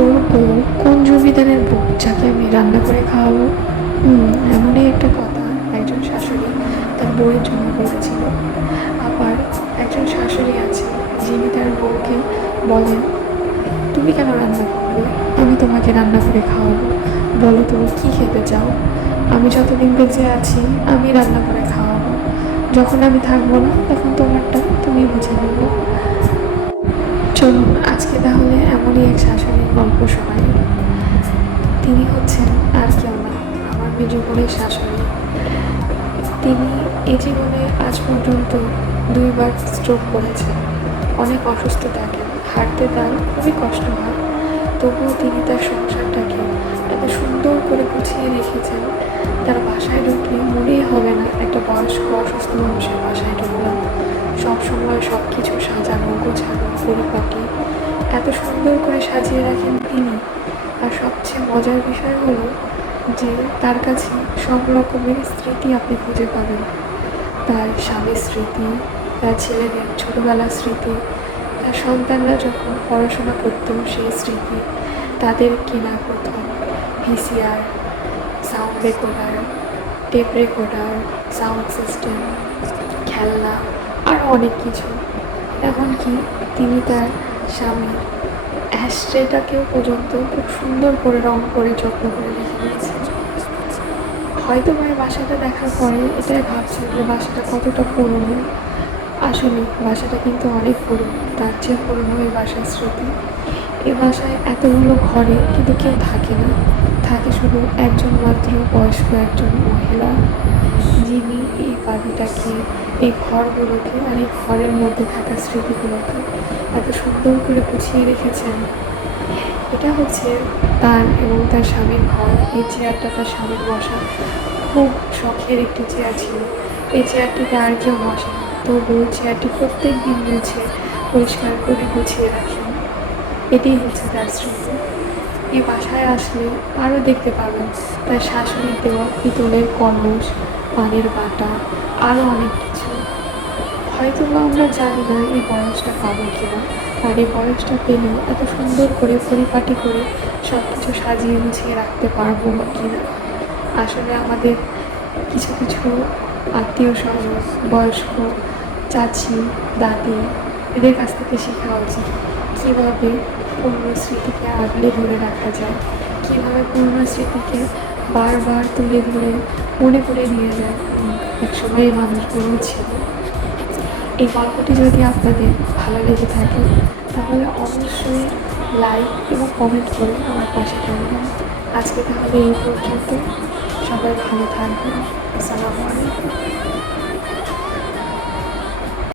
তোর বউ কোন জমিদারের বউ যাকে আমি রান্না করে খাওয়াবো? এমনই একটা কথা একজন শাশুড়ি তার বউয়ের জন্য বলেছিল। আবার একজন শাশুড়ি আছে যিনি তার বউকে বলেন, তুমি কেন রান্না করবে, আমি তোমাকে রান্না করে খাওয়াবো, বলো তুমি কি খেতে চাও, আমি যতদিন বেঁচে আছি আমি রান্না করে খাওয়াবো, যখন আমি থাকবো না তখন তোমারটা তুমি বুঝে নেবো। চলুন আজকে তাহলে এমনই এক শাশুড়ির গল্প শোনাই। তিনি হচ্ছেন আর কেউ না, আমার মেজ বোনের শাশুড়ি। তিনি এই জীবনে আজ পর্যন্ত 2বার স্ট্রোক করেছেন। অনেক অসুস্থ থাকেন, হাঁটতে তার খুবই কষ্ট হয়, তবুও তিনি তার সংসারটাকে এত সুন্দর করে গুছিয়ে রেখেছেন। তার বাসায় ঢুকলে মনেই হবে না একটা বয়স্ক অসুস্থ মানুষের বাসায় ঢুকলাম। সবসময় সব কিছু সাজানো গোছানো পরিপাটি এত সুন্দর করে সাজিয়ে রাখেন তিনি। আর সবচেয়ে মজার বিষয় হলো যে তার কাছে সব রকমের স্মৃতি আপনি খুঁজে পাবেন। তার স্বামীর স্মৃতি, তার ছেলেদের ছোটোবেলার স্মৃতি, তার সন্তানরা যখন পড়াশোনা করতো সেই স্মৃতি, তাদের কেনা প্রথম VCR, sound recorder, tape recorder, sound system, খেলনা, আরও অনেক কিছু। এমনকি তিনি তার স্বামীর অ্যাশট্রেটাকেও পর্যন্ত খুব সুন্দর করে রং করে যত্ন করে রেখে দিয়েছেন। হয়তো এই বাসাটা দেখার পরে এটাই ভাবছেন যে বাসাটা কতটা পুরনো। আসলে বাসাটা কিন্তু অনেক পুরনো, তার চেয়ে পুরনো এই বাসার স্মৃতি। এই বাসায় এতগুলো ঘরে কিন্তু কেউ থাকে না, থাকে শুধু একজন মাত্র বয়স্ক একজন মহিলা, যিনি এই বাড়িটাকে, এই ঘরগুলোকে আর এই ঘরের মধ্যে থাকা স্মৃতিগুলোকে এত সুন্দর করে গুছিয়ে রেখেছেন। এটা হচ্ছে তার এবং তার স্বামীর ঘর। এই চেয়ারটা তার স্বামীর বসা, খুব শখের একটি চেয়ার ছিল। এই চেয়ারটিতে আর কেউ বসে না, তবুও চেয়ারটি প্রত্যেক দিন মুছে পরিষ্কার করে গুছিয়ে রাখেন। এটাই হচ্ছে তার স্মৃতি। এই বাসায় আসলে আরও দেখতে পাবেন তার শাশুড়ির দেওয়া পিতলের কলস, পানির বাটা, আরও অনেক কিছু। হয়তো বা আমরা জানি না এই বয়সটা পাবো কিনা, আর এই বয়সটা পেলেও এত সুন্দর করে পরিপাটি করে সব কিছু সাজিয়ে গুছিয়ে রাখতে পারবো কিনা। আসলে আমাদের কিছু কিছু আত্মীয় স্বজন, বয়স্ক চাচি, দাদি, এদের কাছ থেকে শেখা উচিত কীভাবে পুরনো স্মৃতিকে আগলে ধরে রাখা যায়, কীভাবে পুরনো স্মৃতিকে বারবার তুলে ধরে মনে করে দিয়ে যায় একসময় এই মানুষগুলো ছিল। এই গল্পটি যদি আপনাদের ভালো লেগে থাকে তাহলে অবশ্যই লাইক এবং কমেন্ট করে আমার পাশে থাকবেন। আজকে তাহলে এই পর্যন্ত, সবাই ভালো থাকবেন। আসসালামু আলাইকুম।